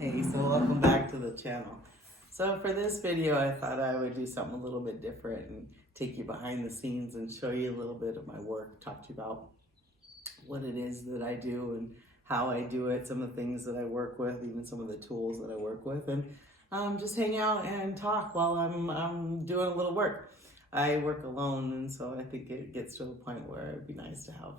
Hey, so welcome back to the channel. So for this video, I thought I would do something a little bit different and take you behind the scenes and show you a little bit of my work, talk to you about what it is that I do and how I do it, some of the things that I work with, even some of the tools that I work with, and just hang out and talk while I'm doing a little work. I work alone, and so I think it gets to a point where it'd be nice to have,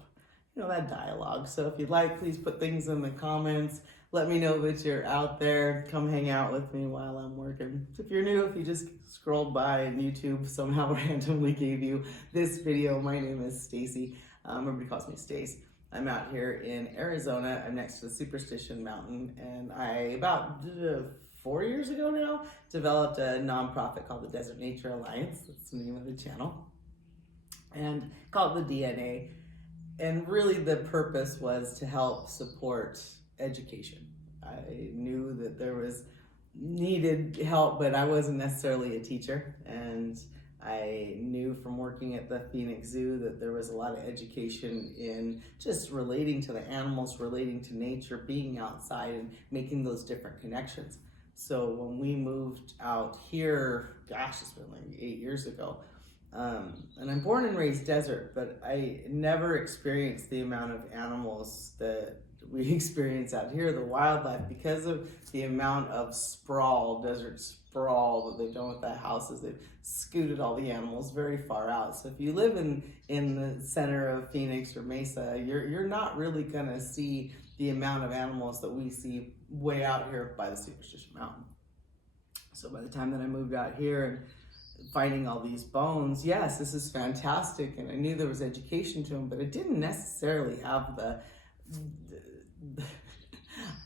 that dialogue. So if you'd like, please put things in the comments. Let me know that you're out there. Come hang out with me while I'm working. If you're new, if you just scrolled by and YouTube somehow randomly gave you this video, my name is Stacy. Everybody calls me Stace. I'm out here in Arizona. I'm next to the Superstition Mountain, and I, about 4 years ago now, developed a nonprofit called the Desert Nature Alliance. That's the name of the channel. And called it the DNA. And really the purpose was to help support education. I knew that there was needed help, but I wasn't necessarily a teacher. And I knew from working at the Phoenix Zoo that there was a lot of education in just relating to the animals, relating to nature, being outside and making those different connections. So when we moved out here, gosh, it's been like 8 years ago, and I'm born and raised desert, but I never experienced the amount of animals that we experience out here, the wildlife, because of the amount of sprawl, desert sprawl that they've done with the houses. They've scooted all the animals very far out. So if you live in the center of Phoenix or Mesa, you're not really gonna see the amount of animals that we see way out here by the Superstition Mountain. So by the time that I moved out here and finding all these bones, yes, this is fantastic, and I knew there was education to them, but it didn't necessarily have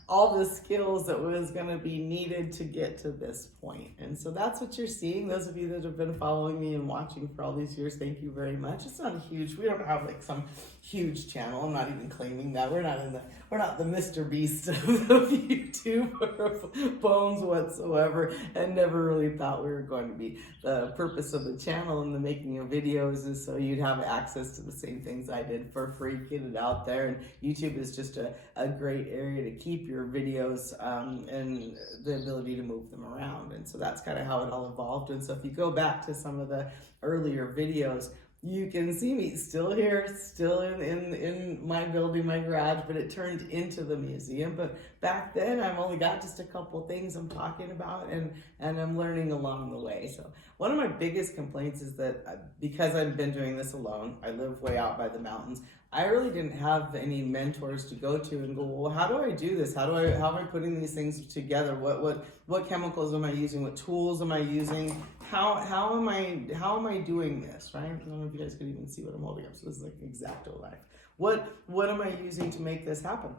all the skills that was going to be needed to get to this point. And so that's what you're seeing. Those of you that have been following me and watching for all these years, thank you very much. It's not a huge, we don't have like some huge channel. I'm not even claiming that. We're not the Mr. Beast of YouTube or of Bones whatsoever, and never really thought we were going to be. The purpose of the channel and the making of videos is so you'd have access to the same things I did for free, get it out there. And YouTube is just a great area to keep your videos and the ability to move them around. And so that's kind of how it all evolved. And so if you go back to some of the earlier videos, you can see me still here, still in my building, my garage, but it turned into the museum. But back then, I've only got just a couple things I'm talking about, and I'm learning along the way. So one of my biggest complaints is that because I've been doing this alone, I live way out by the mountains, I really didn't have any mentors to go to and go, well, how do I do this? How am I putting these things together? What chemicals am I using? What tools am I using? How am I doing this, right? I don't know if you guys could even see what I'm holding up. So this is like X-Acto life. What am I using to make this happen?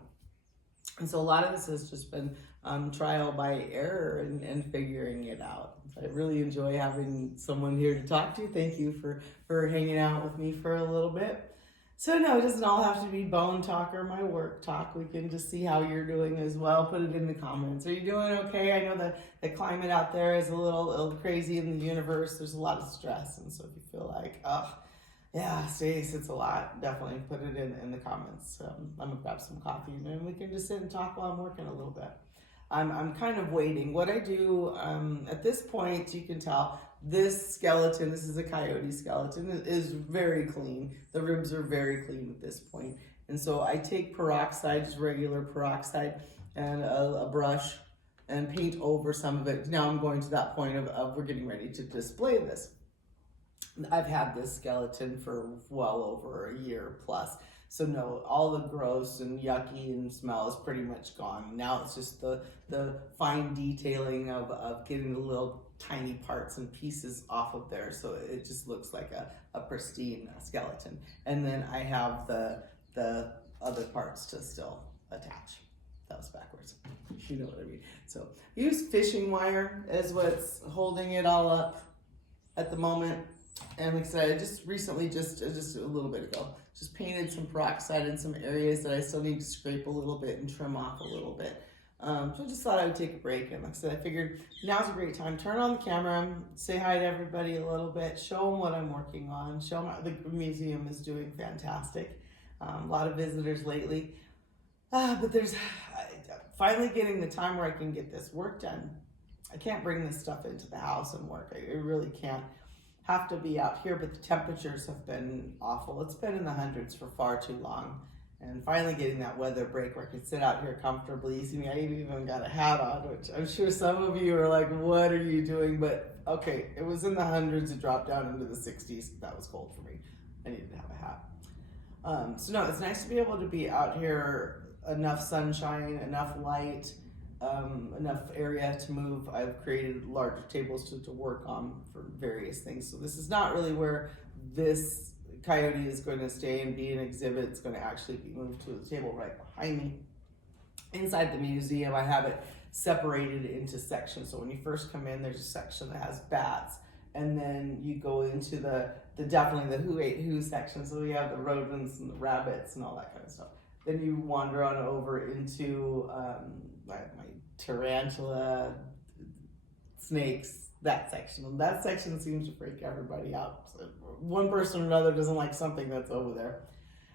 And so a lot of this has just been trial by error and figuring it out. I really enjoy having someone here to talk to. Thank you for hanging out with me for a little bit. So no, it doesn't all have to be bone talk or my work talk. We can just see how you're doing as well. Put it in the comments. Are you doing okay? I know that the climate out there is a little crazy in the universe. There's a lot of stress. And so if you feel like, oh, yeah, Stace, it's a lot, definitely put it in the comments. I'm gonna grab some coffee and then we can just sit and talk while I'm working a little bit. I'm kind of waiting. What I do at this point, you can tell, this skeleton, this is a coyote skeleton, is very clean. The ribs are very clean at this point. And so I take peroxide, just regular peroxide, and a brush and paint over some of it. Now I'm going to that point of we're getting ready to display this. I've had this skeleton for well over a year plus. So no, all the gross and yucky and smell is pretty much gone. Now it's just the fine detailing of getting the little tiny parts and pieces off of there. So it just looks like a pristine skeleton. And then I have the other parts to still attach. That was backwards. You know what I mean. So use fishing wire as what's holding it all up at the moment. And like I said, I just recently, just a little bit ago, just painted some peroxide in some areas that I still need to scrape a little bit and trim off a little bit. So I just thought I would take a break. And like I said, I figured now's a great time. Turn on the camera, say hi to everybody a little bit, show them what I'm working on, show them how the museum is doing fantastic. A lot of visitors lately. But there's finally getting the time where I can get this work done. I can't bring this stuff into the house and work. I really can't. Have to be out here, but the temperatures have been awful. It's been in the hundreds for far too long. And finally getting that weather break where I can sit out here comfortably. You see me, I even got a hat on, which I'm sure some of you are like, what are you doing? But okay, it was in the hundreds, it dropped down into the 60s. That was cold for me. I needed to have a hat. So no, it's nice to be able to be out here, enough sunshine, enough light, enough area to move. I've created larger tables to work on for various things. So this is not really where this coyote is going to stay and be an exhibit. It's going to actually be moved to the table right behind me. Inside the museum, I have it separated into sections. So when you first come in, there's a section that has bats. And then you go into the definitely the who ate who section. So we have the rodents and the rabbits and all that kind of stuff. Then you wander on over into my tarantula, snakes, that section. That section seems to freak everybody out. So one person or another doesn't like something that's over there.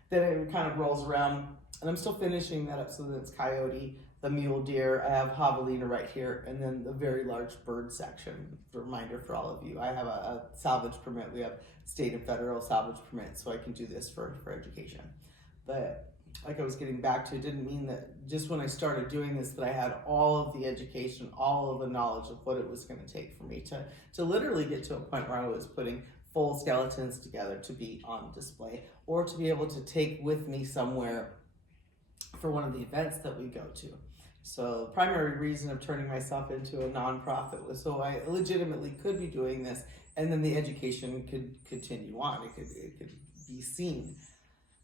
Then it kind of rolls around, and I'm still finishing that up so that it's coyote, the mule deer. I have javelina right here, and then the very large bird section. Reminder for all of you, I have a salvage permit. We have state and federal salvage permits, so I can do this for education. But like I was getting back to, it didn't mean that just when I started doing this that I had all of the education, all of the knowledge of what it was going to take for me to literally get to a point where I was putting full skeletons together to be on display or to be able to take with me somewhere for one of the events that we go to. So the primary reason of turning myself into a nonprofit was so I legitimately could be doing this, and then the education could continue on. It could be seen.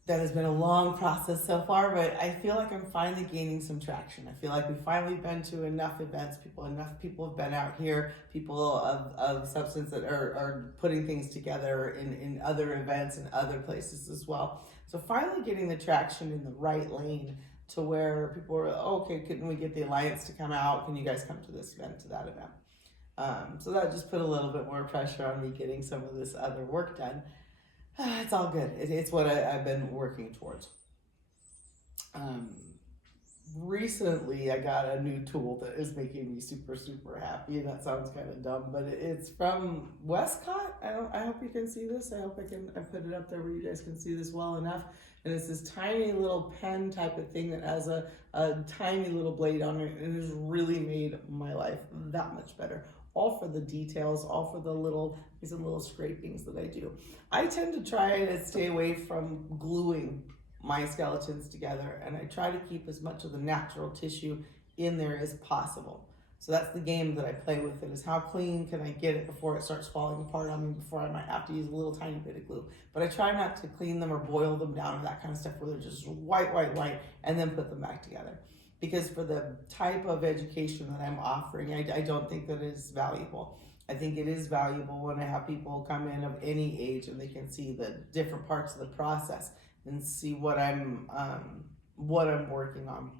That has been a long process so far, but I feel like I'm finally gaining some traction. I feel like we've finally been to enough events, enough people have been out here, people of substance that are putting things together in other events and other places as well. So finally getting the traction in the right lane to where people are, okay, couldn't we get the Alliance to come out? Can you guys come to this event, to that event? So that just put a little bit more pressure on me getting some of this other work done. It's all good. It's what I've been working towards. Recently, I got a new tool that is making me super, super happy. And that sounds kind of dumb, but it's from Westcott. I hope you can see this. I hope I put it up there where you guys can see this well enough. And it's this tiny little pen type of thing that has a tiny little blade on it. And it has really made my life that much better. All for the details, all for these little scrapings that I do. I tend to try to stay away from gluing my skeletons together, and I try to keep as much of the natural tissue in there as possible. So that's the game that I play with it, is how clean can I get it before it starts falling apart on me, before I might have to use a little tiny bit of glue. But I try not to clean them or boil them down or that kind of stuff where they're just white, and then put them back together. Because for the type of education that I'm offering, I don't think that it is valuable. I think it is valuable when I have people come in of any age and they can see the different parts of the process and see what I'm working on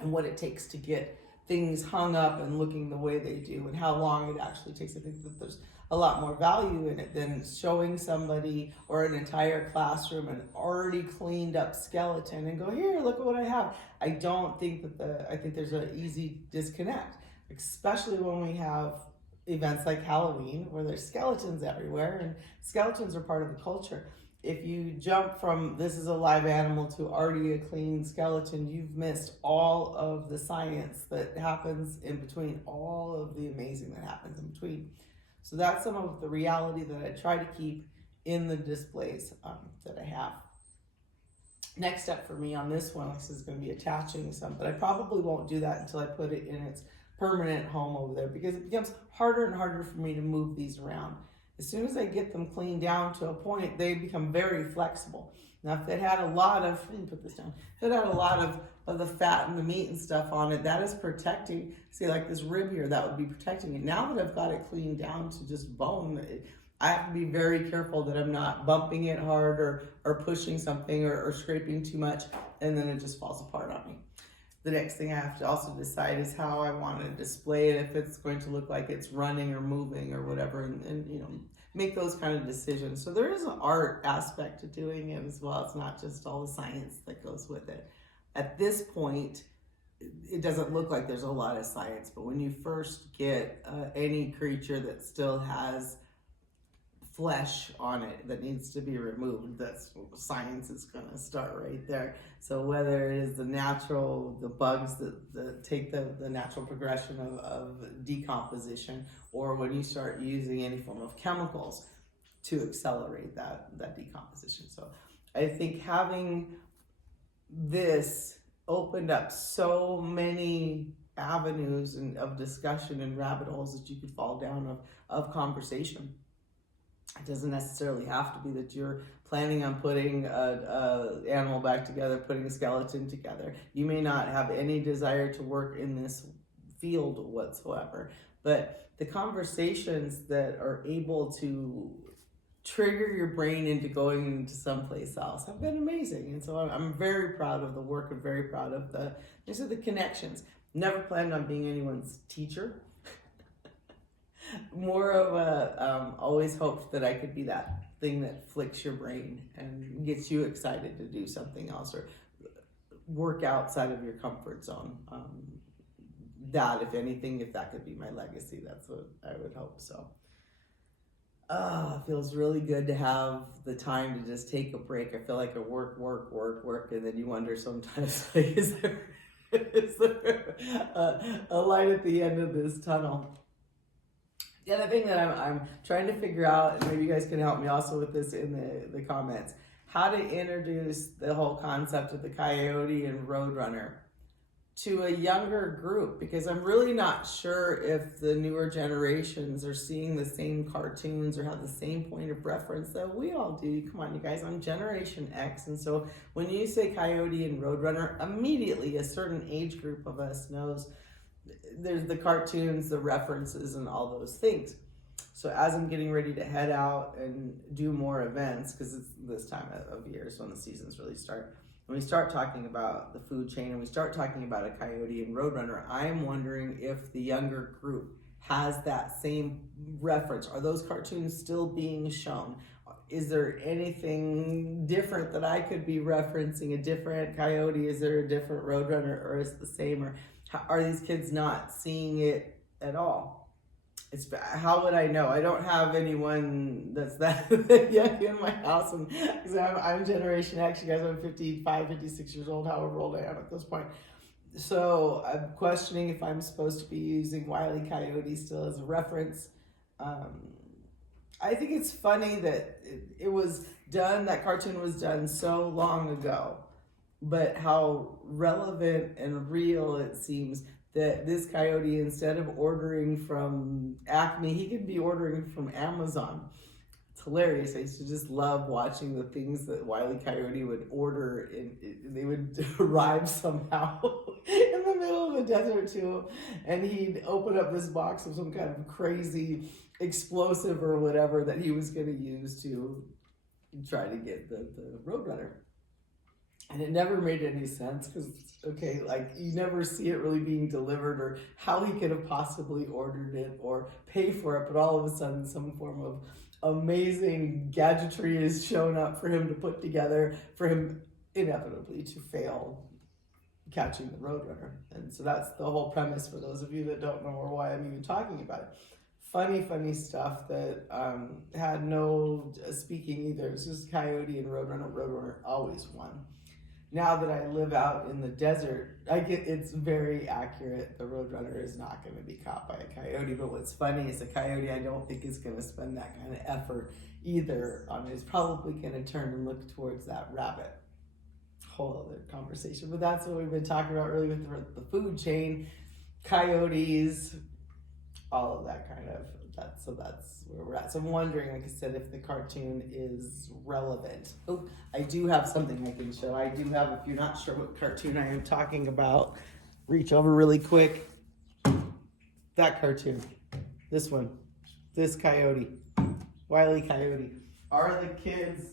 and what it takes to get things hung up and looking the way they do and how long it actually takes. I think that there's a lot more value in it than showing somebody or an entire classroom an already cleaned up skeleton and go, here, look at what I have. I don't think I think there's an easy disconnect, especially when we have events like Halloween where there's skeletons everywhere, and skeletons are part of the culture. If you jump from this is a live animal to already a clean skeleton, you've missed all of the science that happens in between, all of the amazing that happens in between. So that's some of the reality that I try to keep in the displays that I have. Next step for me on this one is going to be attaching some, but I probably won't do that until I put it in its permanent home over there, because it becomes harder and harder for me to move these around. As soon as I get them cleaned down to a point, they become very flexible. Now, if it had a lot of, let me put this down, if it had a lot of the fat and the meat and stuff on it, that is protecting, see like this rib here, that would be protecting it. Now that I've got it cleaned down to just bone, I have to be very careful that I'm not bumping it hard or pushing something or scraping too much, and then it just falls apart on me. The next thing I have to also decide is how I want to display it, if it's going to look like it's running or moving or whatever, and you know, make those kind of decisions. So there is an art aspect to doing it as well. It's not just all the science that goes with it. At this point, it doesn't look like there's a lot of science, but when you first get any creature that still has flesh on it that needs to be removed, that's science is going to start right there. So whether it is the bugs that take the natural progression of decomposition, or when you start using any form of chemicals to accelerate that decomposition. So I think having this opened up so many avenues of discussion and rabbit holes that you could fall down of conversation. It doesn't necessarily have to be that you're planning on putting a animal back together, putting a skeleton together. You may not have any desire to work in this field whatsoever, but the conversations that are able to trigger your brain into going into someplace else have been amazing. And so I'm very proud of the work and very proud of the connections. Never planned on being anyone's teacher. More of a always hoped that I could be that thing that flicks your brain and gets you excited to do something else or work outside of your comfort zone. That, if anything, if that could be my legacy, that's what I would hope. So it feels really good to have the time to just take a break. I feel like I work, and then you wonder sometimes, like, is there a light at the end of this tunnel? The other thing that I'm trying to figure out, and maybe you guys can help me also with this in the comments, how to introduce the whole concept of the coyote and Roadrunner to a younger group, because I'm really not sure if the newer generations are seeing the same cartoons or have the same point of reference that we all do. Come on, you guys, I'm Generation X, and so when you say coyote and Roadrunner, immediately a certain age group of us knows there's the cartoons, the references, and all those things. So as I'm getting ready to head out and do more events, because it's this time of year, so when the seasons really start, when we start talking about the food chain and we start talking about a coyote and Roadrunner, I'm wondering if the younger group has that same reference. Are those cartoons still being shown? Is there anything different that I could be referencing? A different coyote? Is there a different Roadrunner, or is it the same? Or are these kids not seeing it at all? How would I know? I don't have anyone that's that young in my house, and because I'm Generation X. You guys, I'm 55, 56 years old, however old I am at this point. So I'm questioning if I'm supposed to be using Wile E Coyote still as a reference. I think it's funny that it was done, that cartoon was done so long ago, but how relevant and real it seems that this coyote, instead of ordering from Acme, he could be ordering from Amazon. It's hilarious. I used to just love watching the things that Wile E Coyote would order, and they would arrive somehow in the middle of a desert to him, and he'd open up this box of some kind of crazy explosive or whatever that he was going to use to try to get the Roadrunner. And it never made any sense because, okay, like you never see it really being delivered or how he could have possibly ordered it or pay for it, but all of a sudden some form of amazing gadgetry is shown up for him to put together, for him inevitably to fail catching the Roadrunner. And so that's the whole premise for those of you that don't know or why I'm even talking about it. Funny stuff that had no speaking either. It's just Coyote and Roadrunner. Roadrunner always won. Now that I live out in the desert, it's very accurate. The Roadrunner is not going to be caught by a coyote. But what's funny is a coyote, I don't think is going to spend that kind of effort either on it. It's probably going to turn and look towards that rabbit. Whole other conversation. But that's what we've been talking about earlier with the food chain, coyotes, all of that kind of. So that's where we're at. So I'm wondering, like I said, if the cartoon is relevant. Oh, I do have something I can show. I do have, if you're not sure what cartoon I am talking about, reach over really quick. That cartoon. This one. This coyote. Wile E Coyote. Are the kids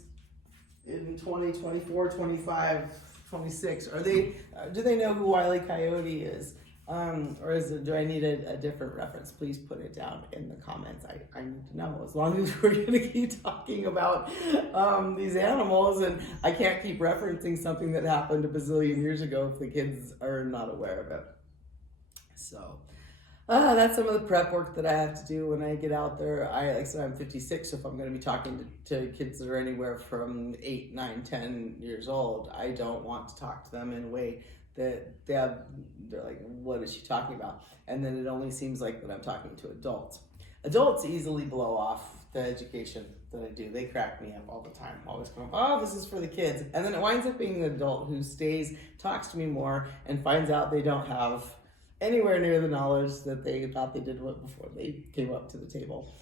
in 20, 24, 25, 26, do they know who Wile E Coyote is? Or do I need a different reference? Please put it down in the comments. I need to know. As long as we're going to keep talking about these animals, and I can't keep referencing something that happened a bazillion years ago if the kids are not aware of it. So that's some of the prep work that I have to do when I get out there. Like I said, I'm 56, so if I'm going to be talking to kids that are anywhere from 8, 9, 10 years old, I don't want to talk to them in a way that they're like, what is she talking about? And then it only seems like that I'm talking to adults. Adults easily blow off the education that I do. They crack me up all the time. Always come up, oh, this is for the kids. And then it winds up being an adult who stays, talks to me more, and finds out they don't have anywhere near the knowledge that they thought they did before they came up to the table.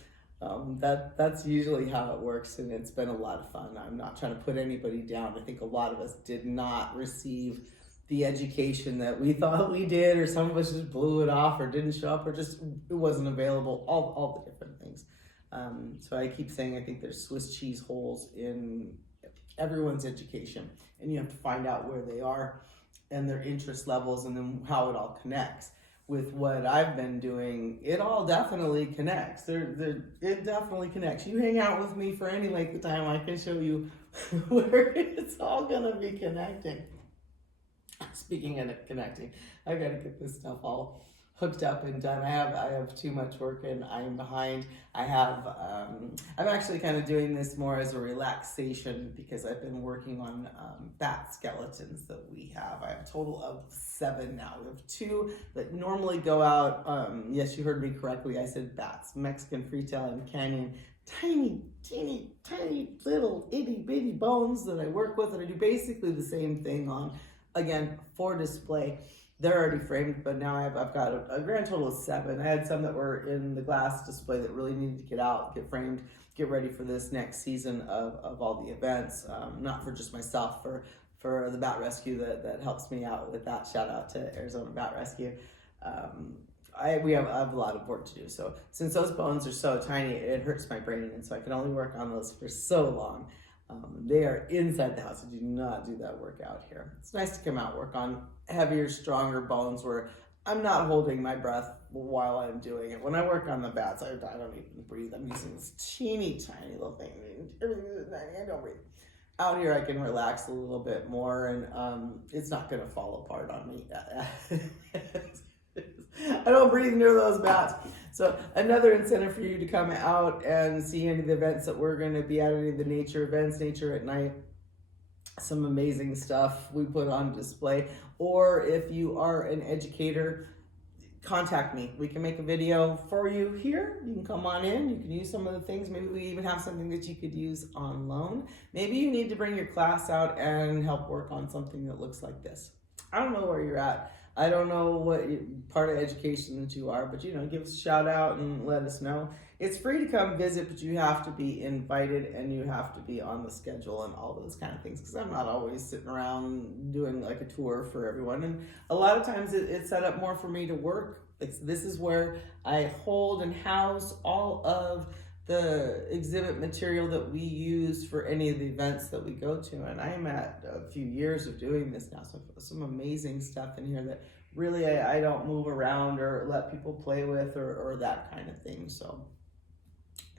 That's usually how it works, and it's been a lot of fun. I'm not trying to put anybody down. I think a lot of us did not receive the education that we thought we did, or some of us just blew it off or didn't show up, or just it wasn't available, all the different things. So I keep saying I think there's Swiss cheese holes in everyone's education, and you have to find out where they are and their interest levels, and then how it all connects. With what I've been doing, it all definitely connects. It definitely connects. You hang out with me for any length of time, I can show you where it's all gonna be connecting. Speaking of connecting, I gotta get this stuff all hooked up and done. I have too much work and I'm behind. I'm actually kind of doing this more as a relaxation because I've been working on bat skeletons that we have. I have a total of 7 now. We have 2 that normally go out. Yes, you heard me correctly. I said bats, Mexican freetail and canyon. Tiny, teeny, tiny little itty bitty bones that I work with, and I do basically the same thing on, again, for display. They're already framed, but now I've got a grand total of 7. I had some that were in the glass display that really needed to get out, get framed, get ready for this next season of all the events. Not for just myself, for the Bat Rescue that helps me out with that. Shout out to Arizona Bat Rescue. I have a lot of work to do. So since those bones are so tiny, it hurts my brain, and so I can only work on those for so long. They are inside the house. I do not do that work out here. It's nice to come out, work on heavier, stronger bones where I'm not holding my breath while I'm doing it. When I work on the bats, I don't even breathe. I'm using this teeny tiny little thing. Everything is tiny. I don't breathe. Out here, I can relax a little bit more, and it's not going to fall apart on me. I don't breathe near those bats. So another incentive for you to come out and see any of the events that we're going to be at, any of the nature events, Nature at Night, some amazing stuff we put on display. Or if you are an educator, contact me. We can make a video for you here. You can come on in. You can use some of the things. Maybe we even have something that you could use on loan. Maybe you need to bring your class out and help work on something that looks like this. I don't know where you're at. I don't know what part of education that you are, but give us a shout out and let us know. It's free to come visit, but you have to be invited and you have to be on the schedule and all those kind of things, because I'm not always sitting around doing like a tour for everyone. And a lot of times it's set up more for me to work. This is where I hold and house all of the exhibit material that we use for any of the events that we go to. And I'm at a few years of doing this now, so some amazing stuff in here that really I don't move around or let people play with or that kind of thing. So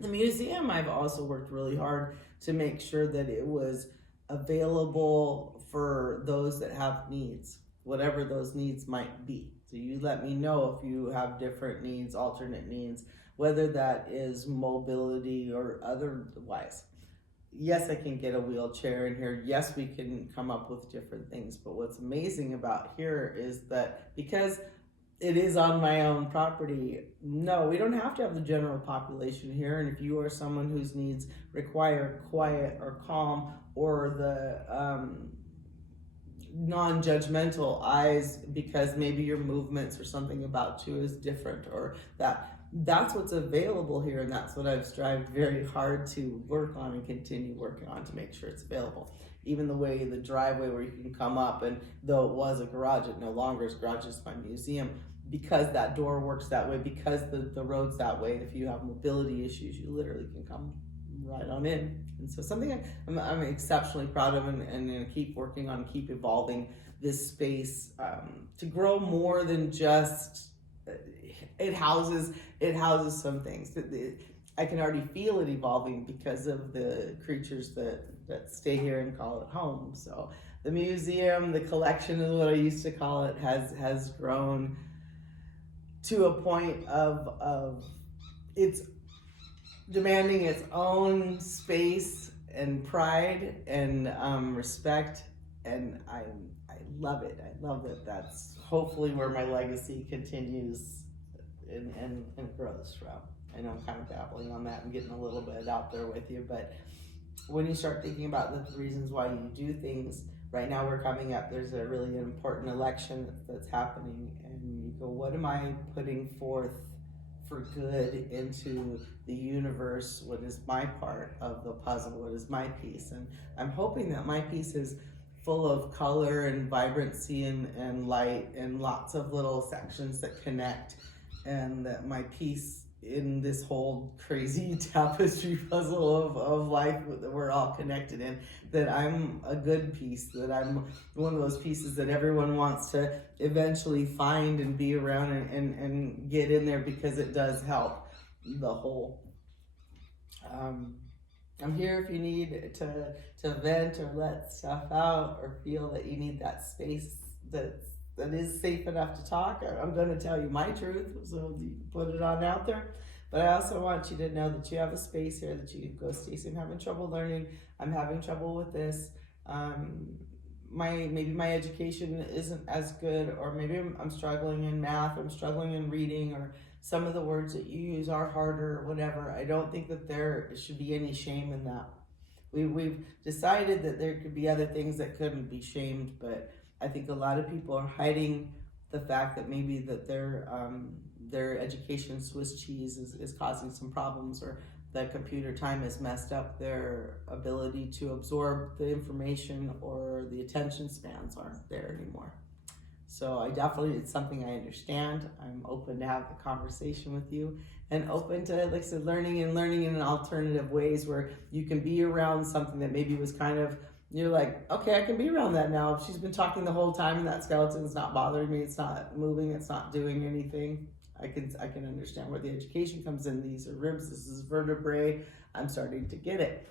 the museum, I've also worked really hard to make sure that it was available for those that have needs, whatever those needs might be. So you let me know if you have different needs, alternate needs, whether that is mobility or otherwise. Yes, I can get a wheelchair in here. Yes, we can come up with different things. But what's amazing about here is that because it is on my own property, no, we don't have to have the general population here. And if you are someone whose needs require quiet or calm or the non-judgmental eyes because maybe your movements or something about you is different, or that's what's available here, and that's what I've strived very hard to work on and continue working on to make sure it's available. Even the way the driveway where you can come up, and though it was a garage, it no longer is a garage, it's my museum, because that door works that way, because the road's that way. If you have mobility issues, you literally can come right on in. And so something I'm exceptionally proud of, and going to keep working on, keep evolving this space to grow more than just it houses some things. I can already feel it evolving because of the creatures that stay here and call it home. So the museum, the collection is what I used to call it, has grown to a point of it's demanding its own space and pride and respect, and I love it. I love that. That's hopefully where my legacy continues and grows from. I know I'm kind of dabbling on that and getting a little bit out there with you, but when you start thinking about the reasons why you do things, right now we're coming up, there's a really important election that's happening, and you go, what am I putting forth for good into the universe? What is my part of the puzzle? What is my piece? And I'm hoping that my piece is full of color and vibrancy and light and lots of little sections that connect, and that my piece in this whole crazy tapestry puzzle of life that we're all connected in, that I'm a good piece, that I'm one of those pieces that everyone wants to eventually find and be around and get in there, because it does help the whole. I'm here if you need to vent or let stuff out, or feel that you need that space that is safe enough to talk. I'm going to tell you my truth, so you can put it on out there. But I also want you to know that you have a space here that you can go, Stacey, I'm having trouble learning. I'm having trouble with this. Maybe my education isn't as good, or maybe I'm struggling in math, I'm struggling in reading, or some of the words that you use are harder, or whatever. I don't think that there should be any shame in that. We've decided that there could be other things that couldn't be shamed, but I think a lot of people are hiding the fact that maybe that their education Swiss cheese is causing some problems, or that computer time has messed up their ability to absorb the information, or the attention spans aren't there anymore. So it's something I understand. I'm open to have the conversation with you, and open to, like I said, learning in alternative ways where you can be around something that maybe was kind of, you're like, okay, I can be around that now. She's been talking the whole time and that skeleton's not bothering me. It's not moving. It's not doing anything. I can understand where the education comes in. These are ribs. This is vertebrae. I'm starting to get it.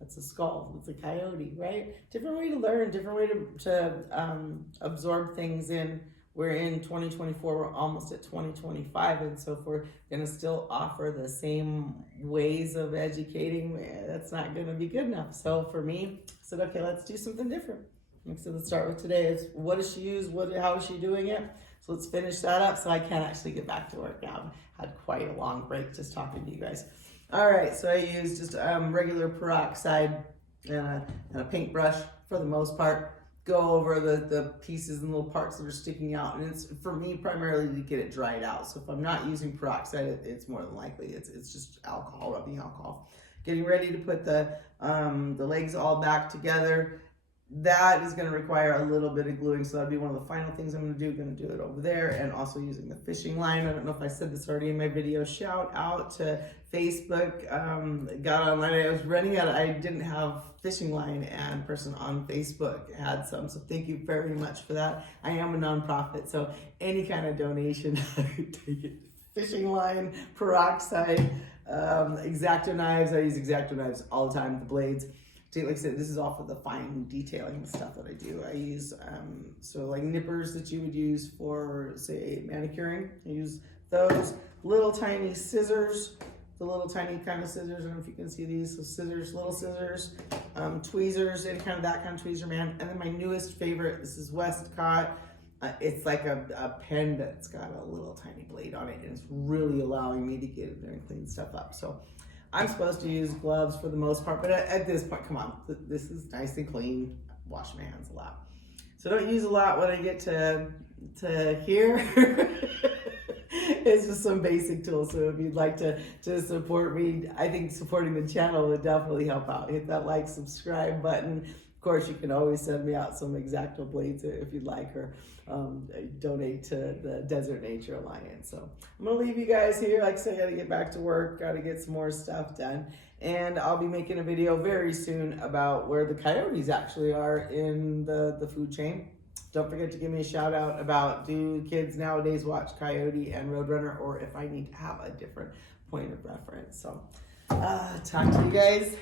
That's a skull. It's a coyote, right? Different way to learn, different way to absorb things in. We're in 2024, we're almost at 2025, and so if we're gonna still offer the same ways of educating, that's not gonna be good enough. So for me, I said, okay, let's do something different. So let's start with today. Is what does she use? How is she doing it? So let's finish that up so I can actually get back to work now. I had quite a long break just talking to you guys. All right, so I use just regular peroxide and a paintbrush for the most part. Go over the pieces and little parts that are sticking out, and it's for me primarily to get it dried out. So if I'm not using peroxide, it's more than likely it's just alcohol, rubbing alcohol. Getting ready to put the legs all back together. That is going to require a little bit of gluing, so that'll be one of the final things I'm going to do. Going to do it over there, and also using the fishing line. I don't know if I said this already in my video. Shout out to Facebook. Got online. I was running out. I didn't have fishing line, and person on Facebook had some. So thank you very much for that. I am a nonprofit, so any kind of donation, I could take it. Fishing line, peroxide, X-Acto knives. I use X-Acto knives all the time. The blades. Like I said, this is all for the fine detailing stuff that I do. I use, so like nippers that you would use for, say, manicuring. I use those. Little tiny scissors, the little tiny kind of scissors. I don't know if you can see these. So scissors, little scissors, tweezers, any kind of that kind of tweezer, man. And then my newest favorite, this is Westcott. It's like a pen that's got a little tiny blade on it, and it's really allowing me to get in there and clean stuff up. So I'm supposed to use gloves for the most part, but at this point, come on, this is nice and clean. Wash my hands a lot. So don't use a lot when I get to here. It's just some basic tools. So if you'd like to support me, I think supporting the channel would definitely help out. Hit that like, subscribe button. Of course, you can always send me out some X-Acto blades if you'd like, or donate to the Desert Nature Alliance. So I'm gonna leave you guys here. Like I said, I gotta get back to work, gotta get some more stuff done. And I'll be making a video very soon about where the coyotes actually are in the food chain. Don't forget to give me a shout out about, do kids nowadays watch Coyote and Roadrunner, or if I need to have a different point of reference. So talk to you guys